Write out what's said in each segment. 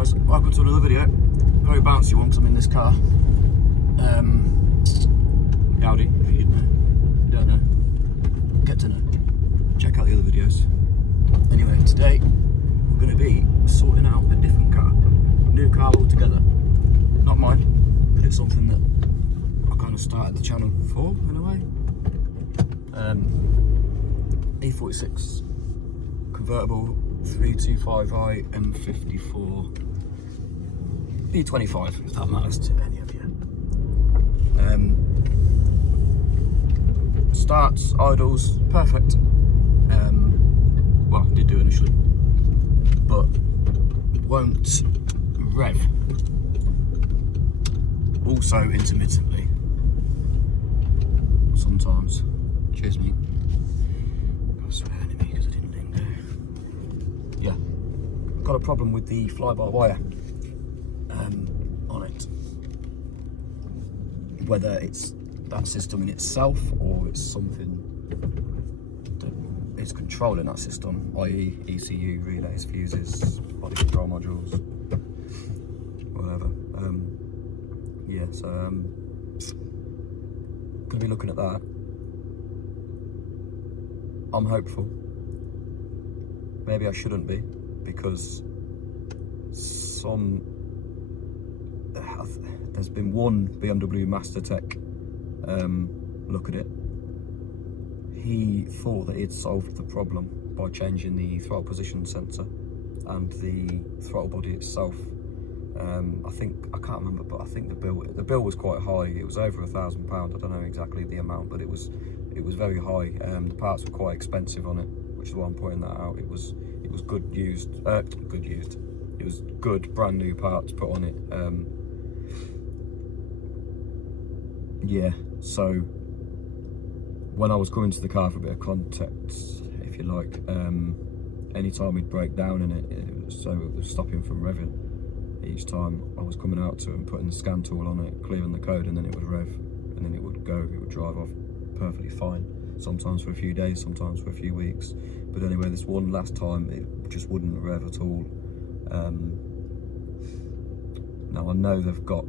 guys, welcome to another video. Very bouncy one because I'm in this car. Audi, if you didn't know. You don't know, get to know. Check out the other videos. Anyway, today we're going to be sorting out a different car. New car altogether. Not mine, but it's something that I kind of started the channel for, in a way. E46 convertible 325i M54 B25, if that matters to any of you. Starts, idles, perfect. Well, did do initially, but won't rev. Also intermittently, sometimes. Cheers, mate. I swear at me because I didn't think there. Yeah, got a problem with the fly-by-wire on it. Whether it's that system in itself or it's something that is controlling that system, i.e. ECU, relays, fuses, body control modules, whatever. Yeah, so gonna be looking at that. I'm hopeful. Maybe I shouldn't be, because there's been one BMW Master Tech look at it. He thought that he'd solved the problem by changing the throttle position sensor and the throttle body itself. I can't remember, but I think the bill was quite high. It was over £1,000. I don't know exactly the amount, but it was very high. The parts were quite expensive on it, which is why I'm pointing that out. It was good used. It was good brand new parts put on it. Yeah, so when I was going to the car, for a bit of context, if you like, anytime we'd break down in it was stopping from revving. Each time I was coming out to it and putting the scan tool on it, clearing the code, and then it would rev, and then it would go, it would drive off perfectly fine. Sometimes for a few days, sometimes for a few weeks. But anyway, this one last time, it just wouldn't rev at all. Now I know they've got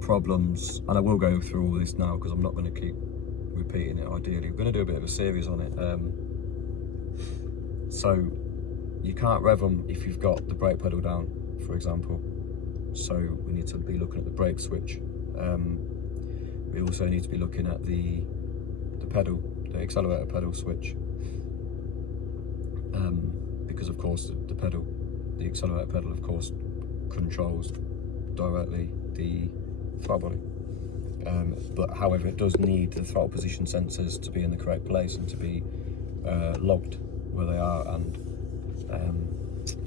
problems, and I will go through all this now because I'm not going to keep repeating it. Ideally, we're going to do a bit of a series on it. So you can't rev them if you've got the brake pedal down, for example. So we need to be looking at the brake switch. We also need to be looking at the pedal, the accelerator pedal switch, because of course the accelerator pedal of course controls directly the throttle body. But however, it does need the throttle position sensors to be in the correct place and to be logged where they are, and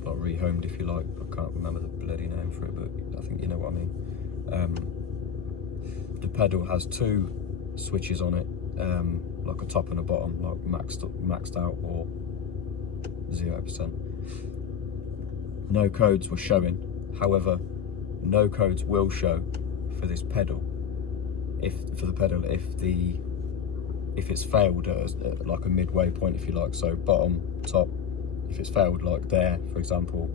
not rehomed, if you like. I can't remember the bloody name for it, but I think you know what I mean. The pedal has two switches on it, like a top and a bottom, like maxed out or 0%. No codes were showing. However, no codes will show for this pedal. If it's failed at like a midway point, if you like, so bottom, top. If it's failed like there, for example,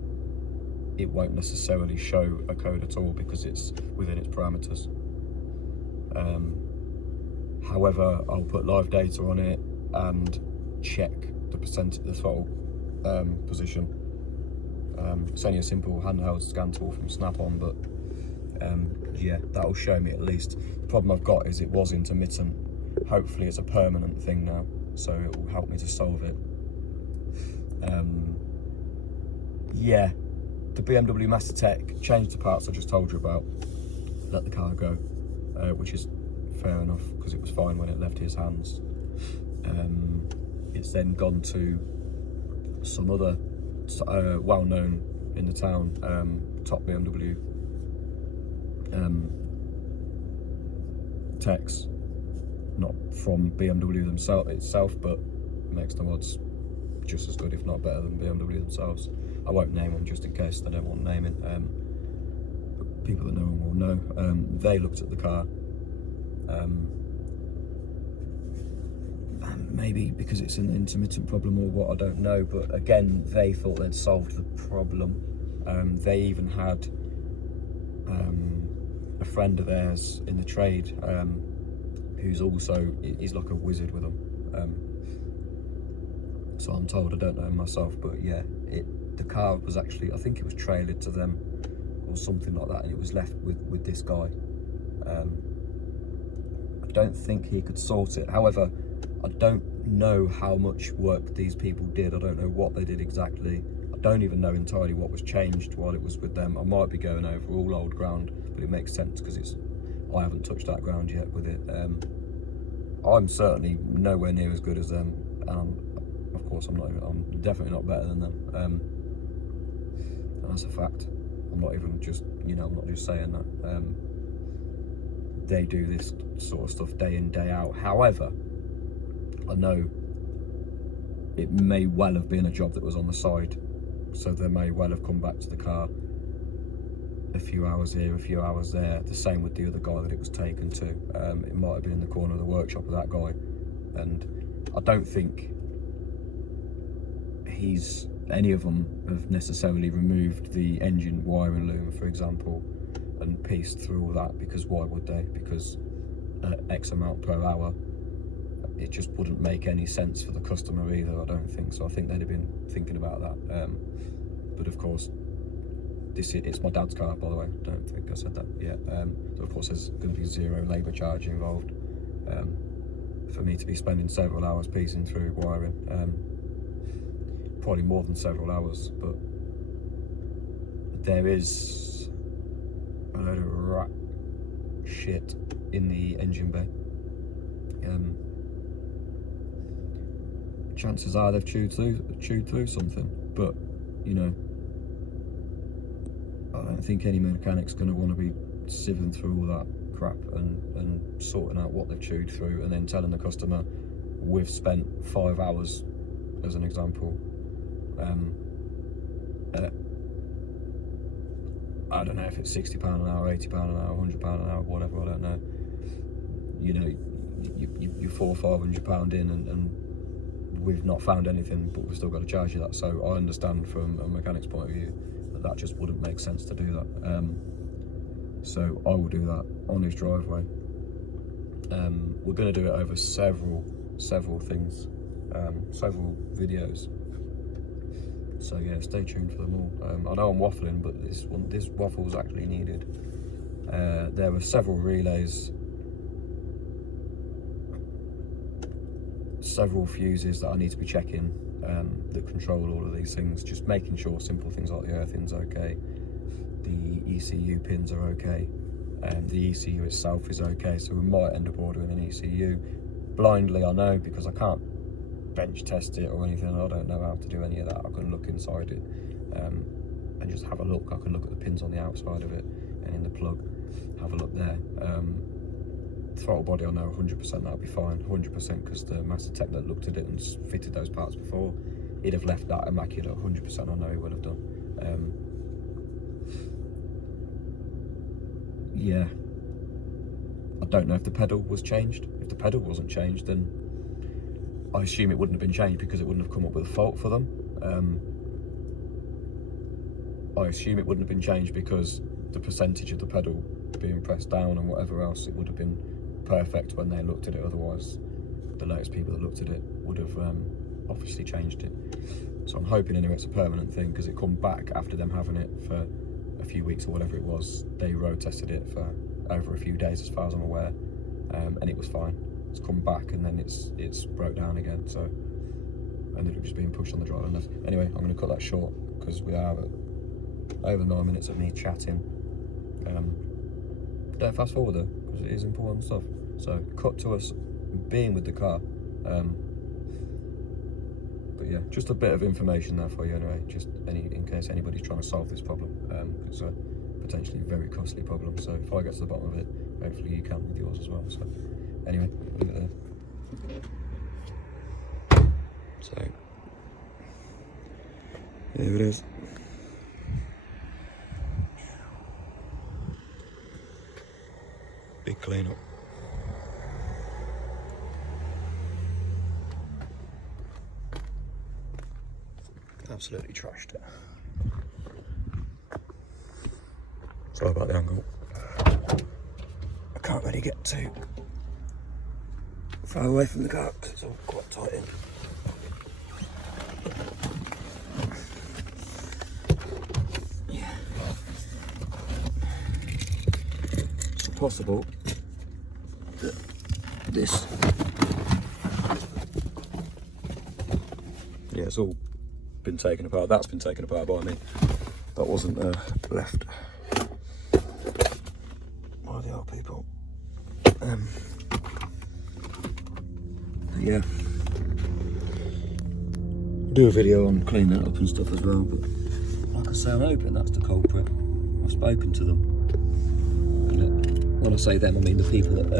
it won't necessarily show a code at all because it's within its parameters. However, I'll put live data on it and check the throttle position. It's only a simple handheld scan tool from Snap-on, but yeah, that'll show me at least. The problem I've got is it was intermittent. Hopefully it's a permanent thing now, so it will help me to solve it. Yeah, the BMW Master Tech changed the parts I just told you about, let the car go, which is fair enough because it was fine when it left his hands. It's then gone to some other well-known in the town top BMW techs, not from BMW itself, but next to odds just as good, if not better, than BMW themselves. I won't name them just in case they don't want naming. But people that know them will know. They looked at the car. Maybe because it's an intermittent problem or what, I don't know. But again, they thought they'd solved the problem. They even had a friend of theirs in the trade who's also, he's like a wizard with them. So I'm told, I don't know myself, but yeah, the car was actually, I think it was trailered to them or something like that, and it was left with this guy. I don't think he could sort it. However, I don't know how much work these people did. I don't know what they did exactly. I don't even know entirely what was changed while it was with them. I might be going over all old ground, but it makes sense because I haven't touched that ground yet with it. I'm certainly nowhere near as good as them, and of course I'm definitely not better than them. And that's a fact. I'm not even just, I'm not just saying that. They do this sort of stuff day in, day out. However, I know it may well have been a job that was on the side, so they may well have come back to the car a few hours here, a few hours there. The same with the other guy that it was taken to. It might have been in the corner of the workshop of that guy, and I don't think any of them have necessarily removed the engine wiring loom, for example, and pieced through all that, because why would they? Because X amount per hour, it just wouldn't make any sense for the customer either, I don't think. So I think they'd have been thinking about that. But of course, it's my dad's car, by the way. I don't think I said that yet. So of course there's going to be zero labour charge involved for me to be spending several hours piecing through wiring. Probably more than several hours, but there is a load of rat shit in the engine bay. Chances are they've chewed through something, but I don't think any mechanic's going to want to be sieving through all that crap and sorting out what they've chewed through, and then telling the customer we've spent 5 hours, as an example. I don't know if it's £60 an hour, £80 an hour, £100 an hour, whatever, I don't know. You're £400–500 in, and we've not found anything, but we've still got to charge you that. So I understand from a mechanic's point of view that just wouldn't make sense to do that. So I will do that on his driveway. We're going to do it over several things, several videos. So yeah, stay tuned for them all. I know I'm waffling, but this waffle's actually needed. There were several relays, several fuses that I need to be checking that control all of these things. Just making sure simple things like the earthing's okay, the ECU pins are okay, and the ECU itself is okay. So we might end up ordering an ECU blindly. I know, because I can't bench test it or anything. I don't know how to do any of that. I can look inside it and just have a look. I can look at the pins on the outside of it and in the plug, have a look there. Throttle body, I know 100% that'll be fine, 100%, because the master tech that looked at it and fitted those parts before, he'd have left that immaculate, 100%. I know he would have done. Yeah, I don't know if the pedal was changed. If the pedal wasn't changed, then I assume it wouldn't have been changed, because it wouldn't have come up with a fault for them. I assume it wouldn't have been changed because the percentage of the pedal being pressed down and whatever else, it would have been perfect when they looked at it. Otherwise, the latest people that looked at it would have obviously changed it. So I'm hoping anyway it's a permanent thing, because it come back after them having it for a few weeks or whatever it was. They road tested it for over a few days, as far as I'm aware, and it was fine. It's come back, and then it's broke down again. So ended up just being pushed on the driver left. Anyway, I'm going to cut that short, because we are at over 9 minutes of me chatting. Don't fast forward though, because it is important stuff. So cut to us being with the car. But yeah, just a bit of information there for you anyway, just in case anybody's trying to solve this problem. It's a potentially very costly problem. So if I get to the bottom of it, hopefully you can with yours as well. So anyway, leave it there. So there it is. Big clean up. Absolutely trashed it. Sorry about the angle. I can't really get too far away from the car because it's all quite tight in. Yeah. It's possible that this, yeah, it's all been taken apart. That's been taken apart by me. That wasn't left by the old people. Yeah, do a video on cleaning that up and stuff as well. But like I say, I'm hoping that's the culprit. I've spoken to them. And when I say them, I mean the people that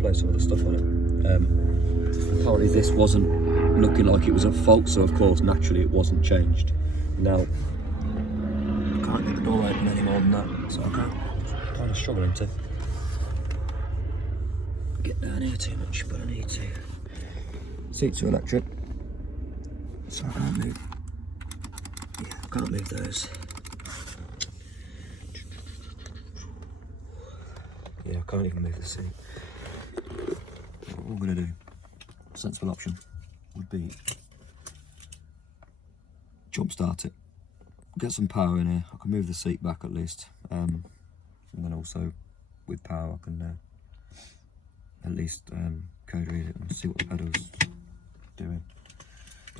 place some of the stuff on it. Apparently, this wasn't looking like it was at fault, so of course, naturally, it wasn't changed. Now, I can't get the door open any more than that, so I'm kind of struggling to get down here too much, but I need to. Seats are electric, so I can't move. Yeah, I can't move those. Yeah, I can't even move the seat. What I'm going to do, sensible option, would be jump start it. Get some power in here. I can move the seat back at least, and then also with power I can at least code read it and see what the pedal's doing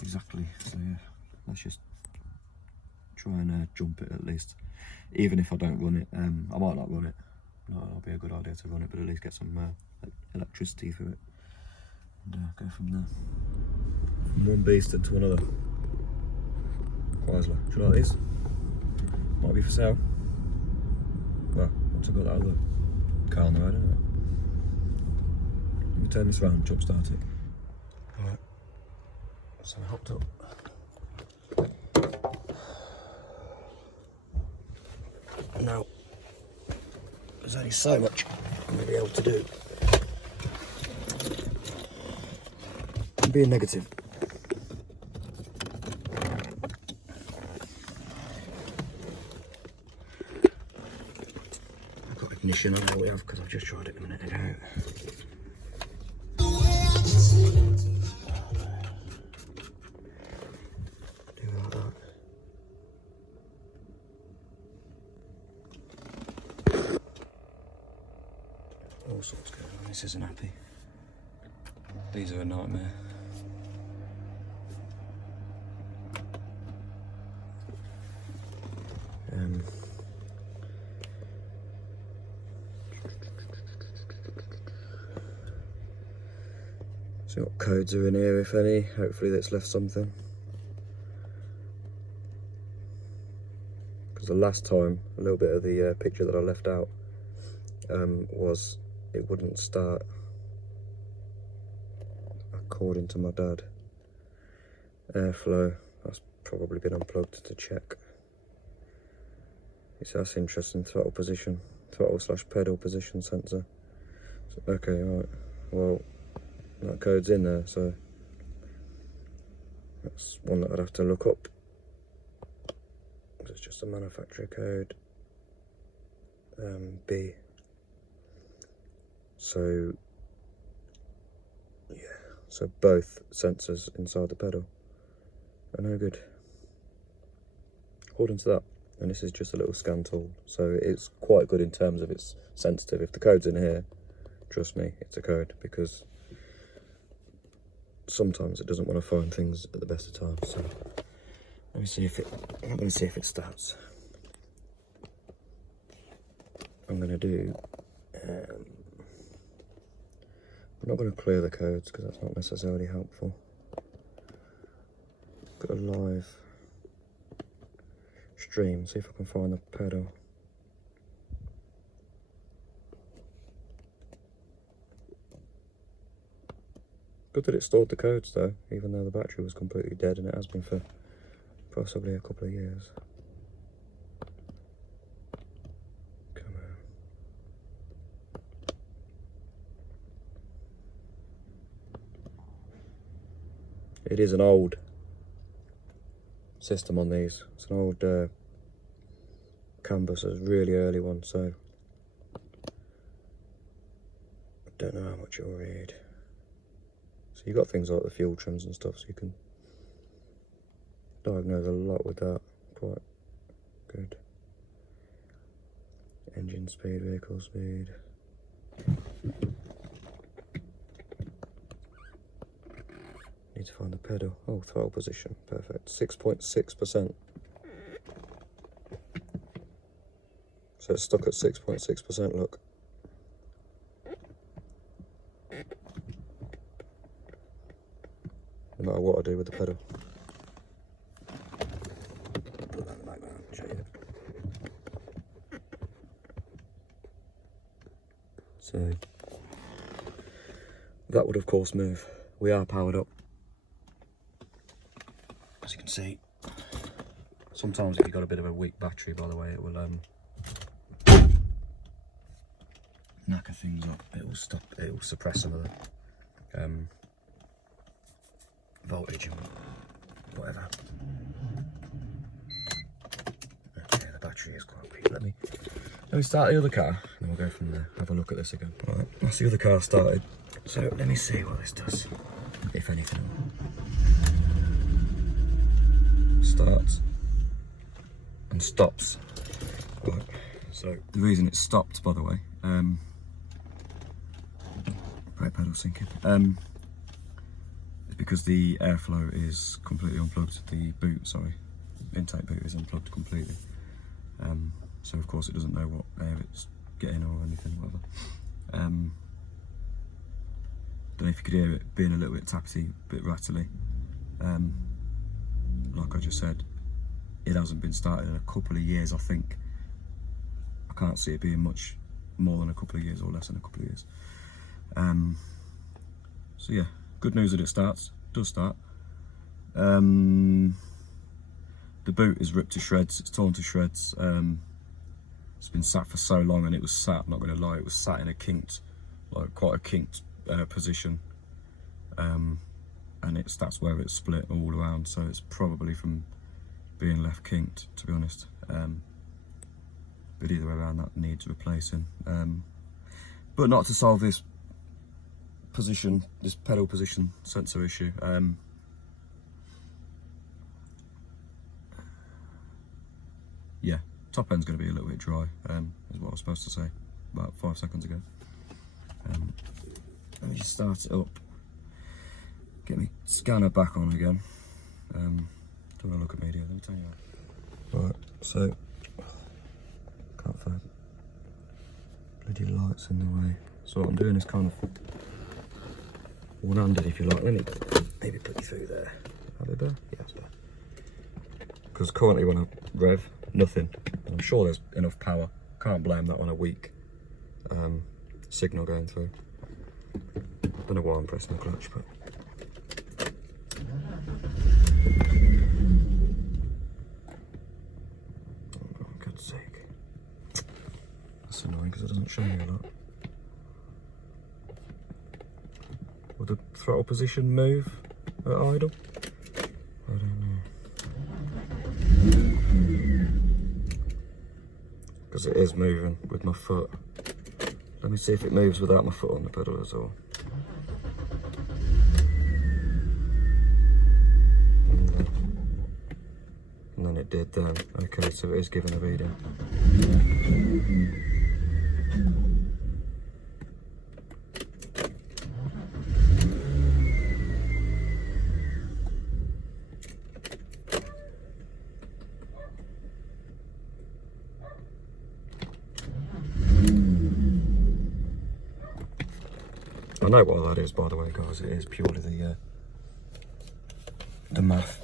exactly. So yeah, let's just try and jump it at least, even if I don't run it. I might not run it. No, it'll be a good idea to run it, but at least get some electricity through it and go from there. From one beast into another. Chrysler. Do you like these? Might be for sale. Well, once I've got that other car on the road, isn't it? Let me turn this around and jump start it. Alright. So I hopped up. Now, there's only so much I'm going to be able to do. I'm being negative. Ignition on there we have, because I've just tried it a minute ago. Do like that. All sorts going on. This isn't happy. These are a nightmare. See what codes are in here, if any. Hopefully that's left something. Because the last time, a little bit of the picture that I left out was it wouldn't start according to my dad. Airflow, that's probably been unplugged to check. So that's interesting. Throttle position, throttle / pedal position sensor. So, okay, right. Well, that code's in there, so that's one that I'd have to look up. It's just a manufacturer code. B. So yeah, so both sensors inside the pedal are no good according to that. And this is just a little scan tool, so it's quite good in terms of it's sensitive. If the code's in here, trust me, it's a code, because sometimes it doesn't want to find things at the best of times. So let me see if it, I'm going to see if it starts. I'm going to do, I'm not going to clear the codes because that's not necessarily helpful. Got a live stream, see if I can find the pedal. Good that it stored the codes though, even though the battery was completely dead, and it has been for possibly a couple of years. Come on. It is an old system on these. It's an old camber, so it's a really early one, so I don't know how much it'll read. So you've got things like the fuel trims and stuff, so you can diagnose a lot with that. Quite good. Engine speed, vehicle speed. Need to find the pedal. Oh, throttle position, perfect. 6.6%. So it's stuck at 6.6%, look. No matter what I do with the pedal. Put that in the background, show you. So that would of course move. We are powered up. As you can see, sometimes if you've got a bit of a weak battery, by the way, it will knacker things up. It will stop, it will suppress some of the voltage and whatever. Okay, the battery is quite weak. Let me start the other car, and we'll go from there. Have a look at this again. Right, that's the other car started. So let me see what this does, if anything. Starts and stops. Right. So the reason it stopped, by the way, brake pedal sinking, is because the airflow is completely unplugged. The boot, sorry, intake boot is unplugged completely. So of course it doesn't know what air it's getting or anything, whatever. Don't know if you could hear it being a little bit tappity, a bit rattly. Like I just said, it hasn't been started in a couple of years, I think. I can't see it being much more than a couple of years or less than a couple of years. So yeah, good news that it starts, does start. The boot is ripped to shreds, it's torn to shreds. It's been sat for so long, and it was sat, not going to lie, it was sat in a kinked, like quite a kinked position. And that's where it's split all around, so it's probably from being left kinked, to be honest. But either way around, that needs replacing. But not to solve this position, this pedal position sensor issue. Yeah, top end's going to be a little bit dry, is what I was supposed to say about 5 seconds ago. Let me just start it up. Get my scanner back on again. Don't want to look at media, let me tell you that. Right, so, can't find bloody lights in the way. So what I'm doing is kind of one-handed, if you like. Let me maybe put you through there. Are they better? Yeah, that's better. Because currently when I rev, nothing. And I'm sure there's enough power. Can't blame that on a weak signal going through. Don't know why I'm pressing the clutch, but oh, for God's sake. That's annoying because it doesn't show me a lot. Will the throttle position move at idle? I don't know. Because it is moving with my foot. Let me see if it moves without my foot on the pedal as well. And then it did then. Okay, so it is giving a reading. I know what that is, by the way, guys. It is purely the math.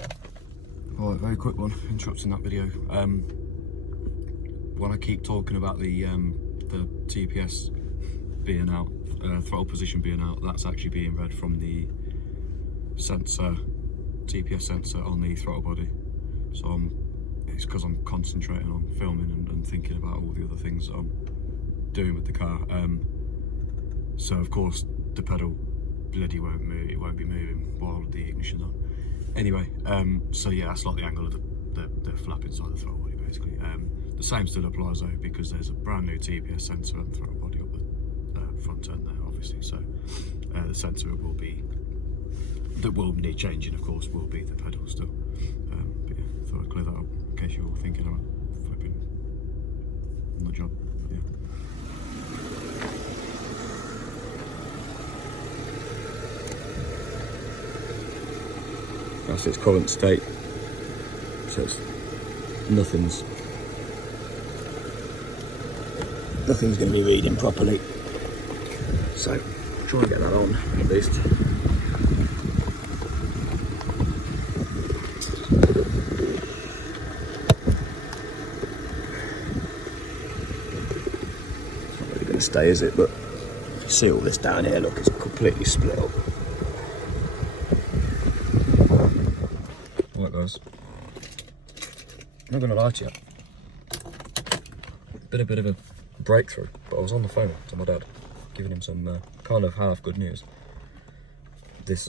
Right, very quick one, interrupting that video. When I keep talking about the TPS being out, throttle position being out, that's actually being read from the sensor, TPS sensor on the throttle body. So it's because I'm concentrating on filming and thinking about all the other things that I'm doing with the car. So of course the pedal bloody won't move, it won't be moving while the ignition's on. Anyway, so yeah, that's like the angle of the flap inside the throttle body basically. The The same still applies though, because there's a brand new TPS sensor and throttle body up the front end there, obviously. So the sensor that will need changing, of course, will be the pedal still. But yeah, thought I'd clear that up in case you're all thinking about flipping on the job. But yeah. That's its current state. So it's nothing's going to be reading properly. So try and get that on at least. It's not really going to stay, is it? But if you see all this down here, look, it's completely split up. Right guys, I'm not going to lie to you. Been a bit of a breakthrough, but I was on the phone to my dad, giving him some kind of half good news. This,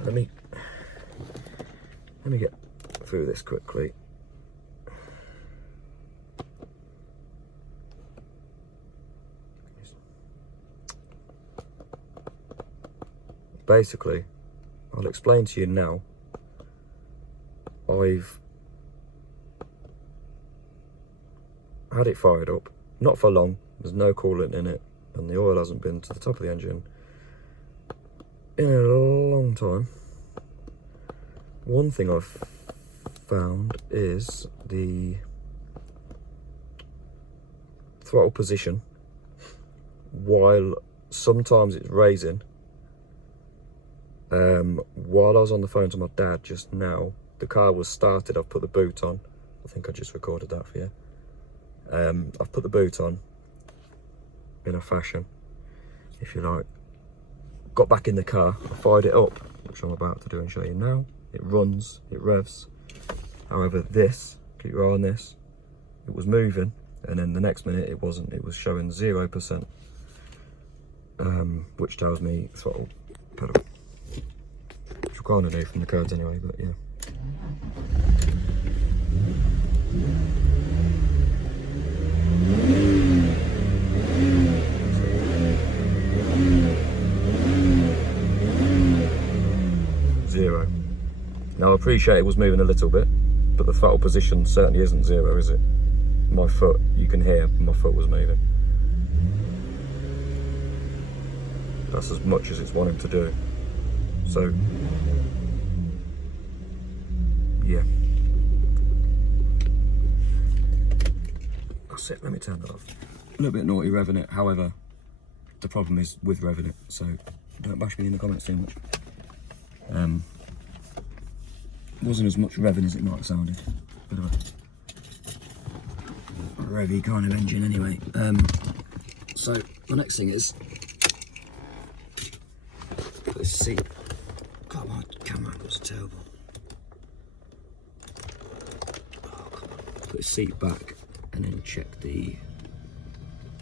let me get through this quickly. Basically, I'll explain to you now. I've had it fired up, not for long, there's no coolant in it, and the oil hasn't been to the top of the engine in a long time. One thing I've found is the throttle position, while sometimes it's raising. While I was on the phone to my dad just now, the car was started, I've put the boot on. I think I just recorded that for you. I've put the boot on in a fashion, if you like. Got back in the car, I fired it up, which I'm about to do and show you now. It runs, it revs. However, this, keep your eye on this, it was moving, and then the next minute it wasn't. It was showing 0%, which tells me throttle pedal. Which we're kind of new from the codes anyway, but yeah. Zero. Now I appreciate it was moving a little bit, but the throttle position certainly isn't zero, is it? My foot, you can hear my foot was moving. That's as much as it's wanting to do. So, yeah. That's it, let me turn that off. A little bit naughty revving it, however, the problem is with revving it, so don't bash me in the comments too much. Wasn't as much revving as it might have sounded. Bit of a revvy kind of engine anyway. So the next thing is, let's see. God, my camera angles are terrible. Oh, come on. Put the seat back and then check the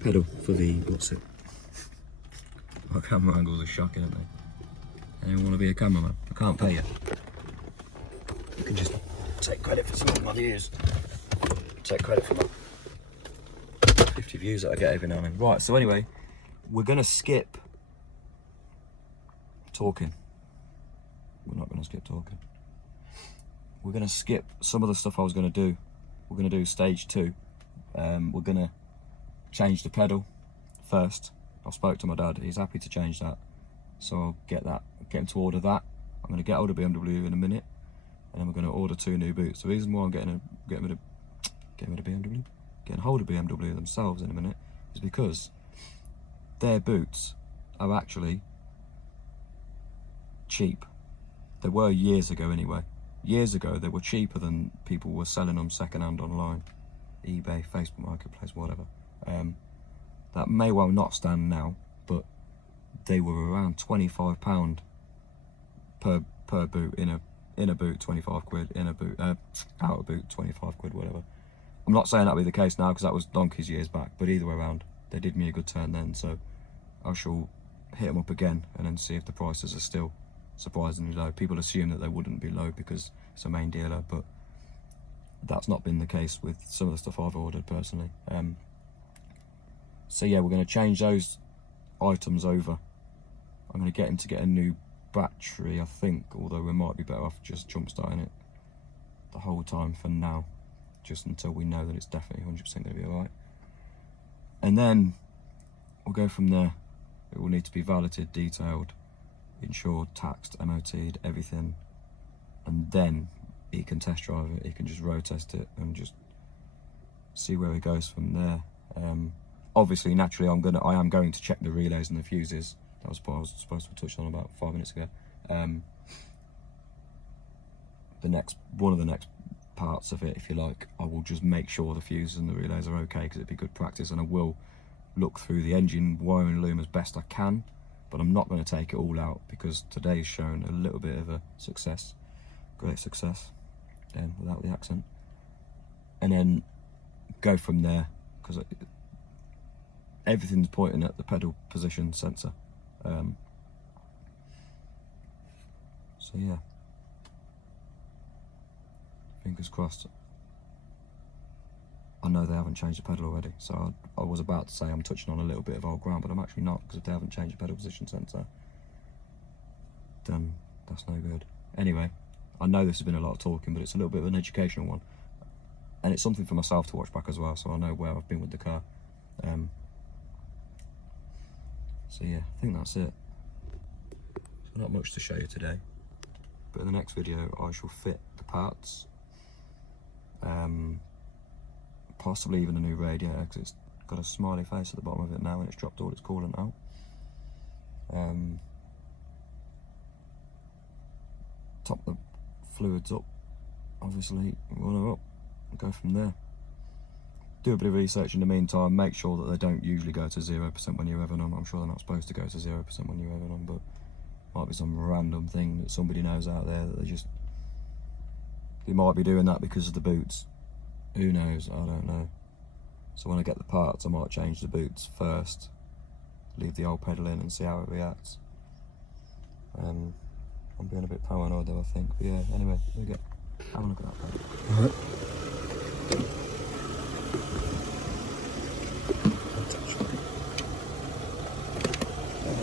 pedal for the, what's it? My camera angles are shocking, aren't they? Anyone want to be a cameraman? I can't pay you. You can just take credit for some of my views. Take credit for my 50 views that I get every now and then. Right, so anyway, we're going to skip talking. We're not going to skip talking. We're going to skip some of the stuff I was going to do. We're going to do stage 2. We're going to change the pedal first. I spoke to my dad, he's happy to change that. So I'll get him to order that. I'm going to get hold of BMW in a minute, and then we're going to order 2 new boots. The reason why I'm getting rid of BMW, getting hold of BMW themselves in a minute, is because their boots are actually cheap. They were years ago anyway. Years ago they were cheaper than people were selling them second-hand online, eBay, Facebook Marketplace, whatever. That may well not stand now, but they were around £25 per boot. In a boot, 25 quid. In a boot, out of boot, 25 quid, whatever. I'm not saying that'll be the case now, because that was donkeys years back, but either way around, they did me a good turn then, so I shall hit them up again and then see if the prices are still surprisingly low. People assume that they wouldn't be low because it's a main dealer, but that's not been the case with some of the stuff I've ordered personally. So yeah, we're going to change those items over. I'm going to get him to get a new battery, I think, although we might be better off just jump starting it the whole time for now, just until we know that it's definitely 100% going to be alright. And then we'll go from there. It will need to be valeted, detailed, insured, taxed, MOT'd, everything, and then he can test drive it. He can just road test it and just see where he goes from there. Obviously, naturally, I am going to check the relays and the fuses. That was what I was supposed to have touched on about 5 minutes ago. One of the next parts of it, if you like, I will just make sure the fuses and the relays are okay, because it'd be good practice, and I will look through the engine wiring loom as best I can, but I'm not going to take it all out, because today's shown a little bit of a success, great success, without the accent, and then go from there, because everything's pointing at the pedal position sensor. So yeah, fingers crossed. I know they haven't changed the pedal already, so I was about to say I'm touching on a little bit of old ground, but I'm actually not, because if they haven't changed the pedal position sensor, then that's no good. Anyway, I know this has been a lot of talking, but it's a little bit of an educational one, and it's something for myself to watch back as well, so I know where I've been with the car. So yeah, I think that's it. So not much to show you today, but in the next video I shall fit the parts, possibly even a new radiator, because it's got a smiley face at the bottom of it now and it's dropped all its coolant out. Top the fluids up, obviously, run her up and go from there. Do a bit of research in the meantime, make sure that they don't usually go to 0% when you're revving them. I'm sure they're not supposed to go to 0% when you're revving them, but might be some random thing that somebody knows out there that they might be doing that because of the boots. Who knows? I don't know. So when I get the parts, I might change the boots first, leave the old pedal in and see how it reacts. I'm being a bit paranoid though, I think. But yeah, anyway, there we go. Have a look at that pedal. Alright.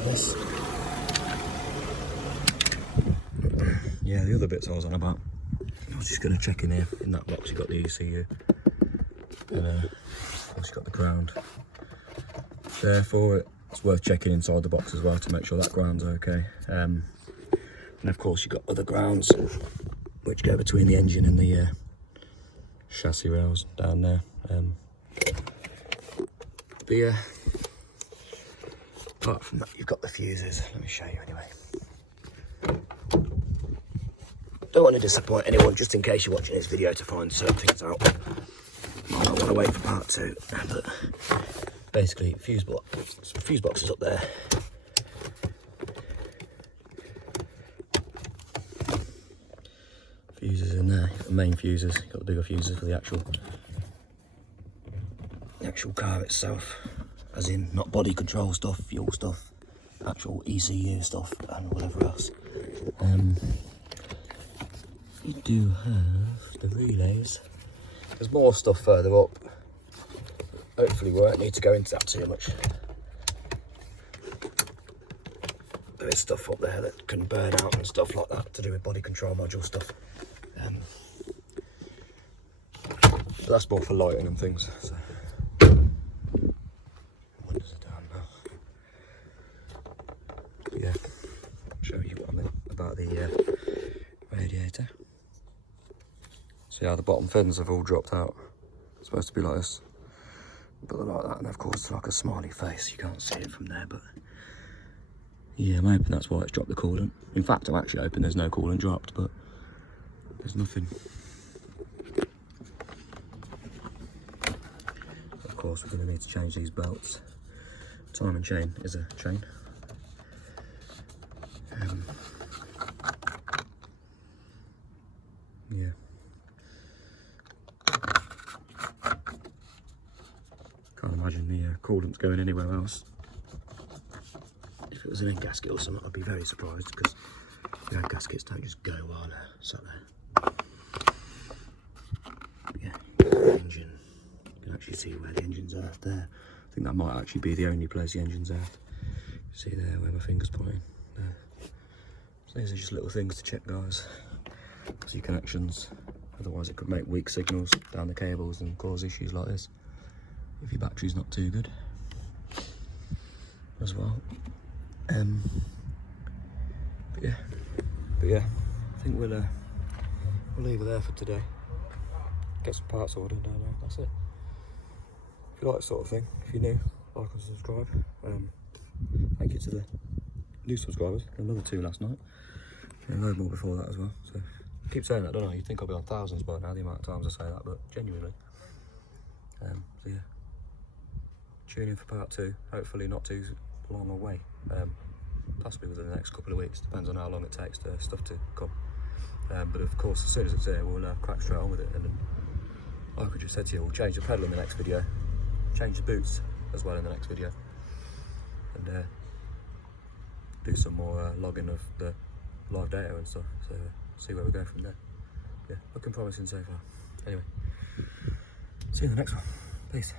This. Yeah, the other bits I was on about, I was just going to check in here. In that box you've got the ECU, and you've got the ground there for it. It's worth checking inside the box as well to make sure that ground's okay. And of course you've got other grounds which go between the engine and the chassis rails down there. But yeah, apart from that, you've got the fuses. Let me show you anyway. Don't want to disappoint anyone, just in case you're watching this video to find certain things out. Might not want to wait for part 2, but basically, fuse boxes up there. Fuses in there, the main fuses. You've got the bigger fuses for the actual car itself, as in not body control stuff, fuel stuff, actual ECU stuff, and whatever else. You do have the relays. There's more stuff further up. Hopefully we won't need to go into that too much. There is stuff up there that can burn out and stuff like that, to do with body control module stuff. But that's more for lighting and things. So. Windows are down now. But yeah, I'll show you what I meant about the radiator. See how the bottom fins have all dropped out. It's supposed to be like this, but they're like that, and of course it's like a smiley face. You can't see it from there, but yeah, I'm hoping that's why it's dropped the coolant. In fact, I'm actually hoping there's no coolant dropped, but there's nothing. Of course, we're going to need to change these belts. Timing chain is a chain. Yeah. Can't imagine the coolant's going anywhere else. If it was an end gasket or something, I'd be very surprised, because the end gaskets don't just go on sat there. can see where the engine's at there. I think that might actually be the only place the engine's at. See there where my finger's pointing. There. So these are just little things to check, guys. See connections. Otherwise it could make weak signals down the cables and cause issues like this if your battery's not too good as well. But yeah, I think we'll leave it there for today. Get some parts ordered down there. That's it. If you like this sort of thing, if you're new, like and subscribe. Thank you to the new subscribers. Another 2 last night. And a load more before that as well. So I keep saying that, don't I? You'd think I'll be on thousands by now, the amount of times I say that, but genuinely. So yeah, tune in for part 2. Hopefully not too long away. Possibly within the next couple of weeks. Depends on how long it takes for stuff to come. But of course, as soon as it's here, we'll crack straight on with it. And like I just said to you, we'll change the pedal in the next video, change the boots as well in the next video, and do some more logging of the live data and stuff. So see where we go from there. Yeah, looking promising so far. Anyway, see you in the next one. Peace.